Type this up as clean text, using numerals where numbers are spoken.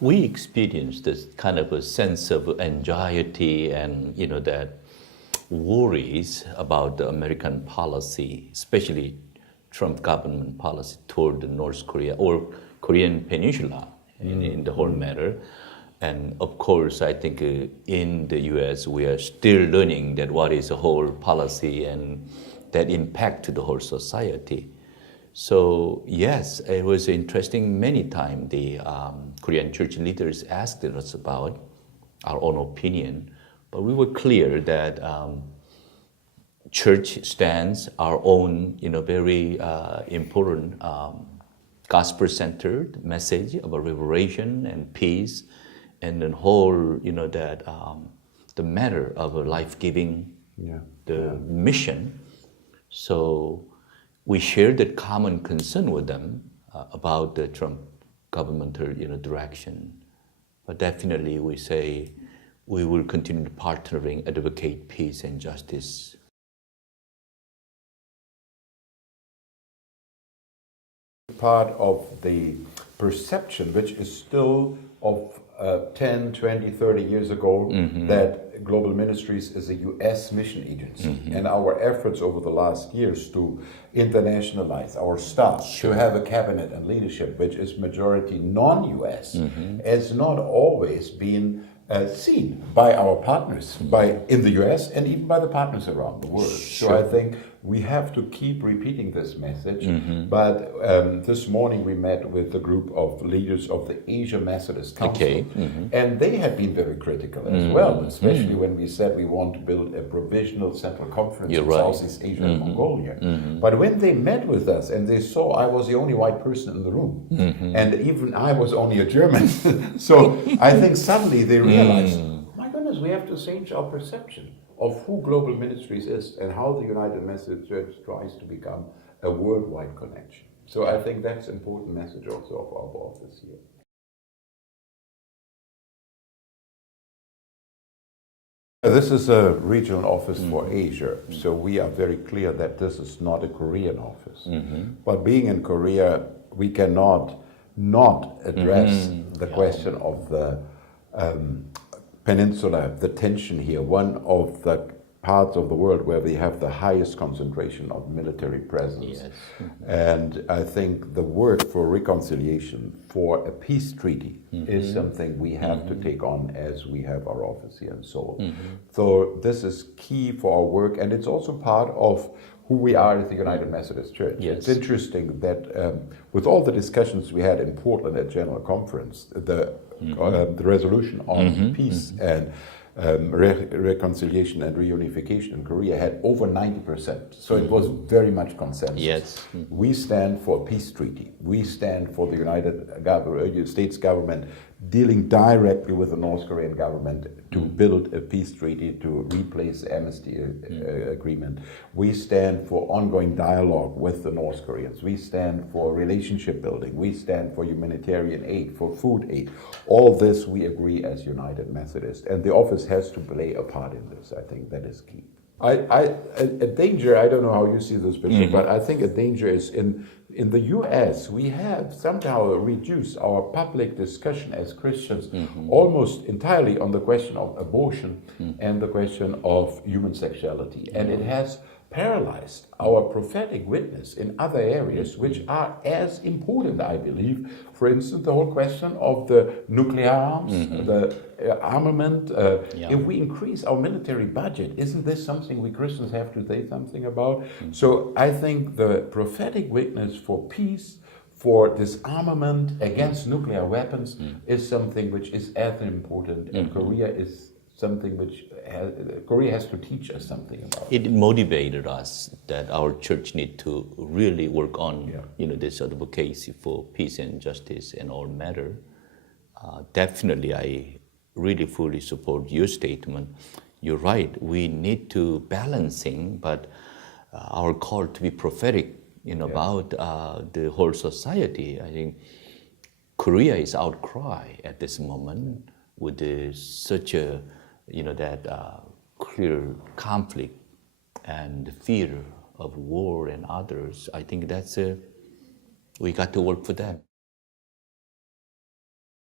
We experienced this kind of a sense of anxiety and, that worries about the American policy, especially Trump government policy toward North Korea or Korean Peninsula in the whole matter. And of course, I think in the US, we are still learning that what is the whole policy and that impact to the whole society. So yes, it was interesting. Many times the Korean church leaders asked us about our own opinion, but we were clear that church stands our own, very important gospel-centered message about liberation and peace, and the whole, that the matter of a life-giving, the mission. So we shared that common concern with them about the Trump governmental, direction. But definitely we say we will continue partnering, advocate peace and justice. Part of the perception, which is still of 10, 20, 30 years ago, that Global Ministries is a US mission agency. And our efforts over the last years to internationalize our staff, to have a cabinet and leadership which is majority non-US, has not always been seen by our partners, in the US and even by the partners around the world. So I think we have to keep repeating this message. But this morning we met with a group of leaders of the Asia Methodist Council, and they had been very critical as well, especially when we said we want to build a provisional central conference in Southeast Asia and Mongolia. But when they met with us and they saw I was the only white person in the room, and even I was only a German, so I think suddenly they realized, my goodness, we have to change our perception of who Global Ministries is and how the United Methodist Church tries to become a worldwide connection. So I think that's an important message also of our office here. This is a regional office for Asia, so we are very clear that this is not a Korean office. But being in Korea, we cannot not address the question of the Peninsula, the tension here, one of the parts of the world where we have the highest concentration of military presence. And I think the work for reconciliation, for a peace treaty, is something we have to take on as we have our office here in Seoul. So this is key for our work, and it's also part of who we are as the United Methodist Church. It's interesting that with all the discussions we had in Portland at General Conference, the resolution on peace and reconciliation and reunification in Korea had over 90%. So it was very much consensus. We stand for a peace treaty. We stand for the United States government dealing directly with the North Korean government to build a peace treaty to replace the amnesty agreement. We stand for ongoing dialogue with the North Koreans. We stand for relationship building. We stand for humanitarian aid, for food aid. All this we agree as United Methodist, and the office has to play a part in this. I think that is key. A danger, I don't know how you see this, Bishop, but I think a danger is in the US, we have somehow reduced our public discussion as Christians almost entirely on the question of abortion and the question of human sexuality. And it has paralyzed our prophetic witness in other areas which are as important, I believe. For instance, the whole question of the nuclear arms, the armament. If we increase our military budget, isn't this something we Christians have to say something about? So I think the prophetic witness for peace, for disarmament against nuclear weapons is something which is as important, and Korea is something which Korea has to teach us something about. It motivated us that our church need to really work on, this advocacy for peace and justice in all matter. Definitely, I really fully support your statement. You're right. We need to balancing, but our call to be prophetic, about the whole society. I think Korea is outcry at this moment with such a that clear conflict and the fear of war and others. I think that's we got to work for that.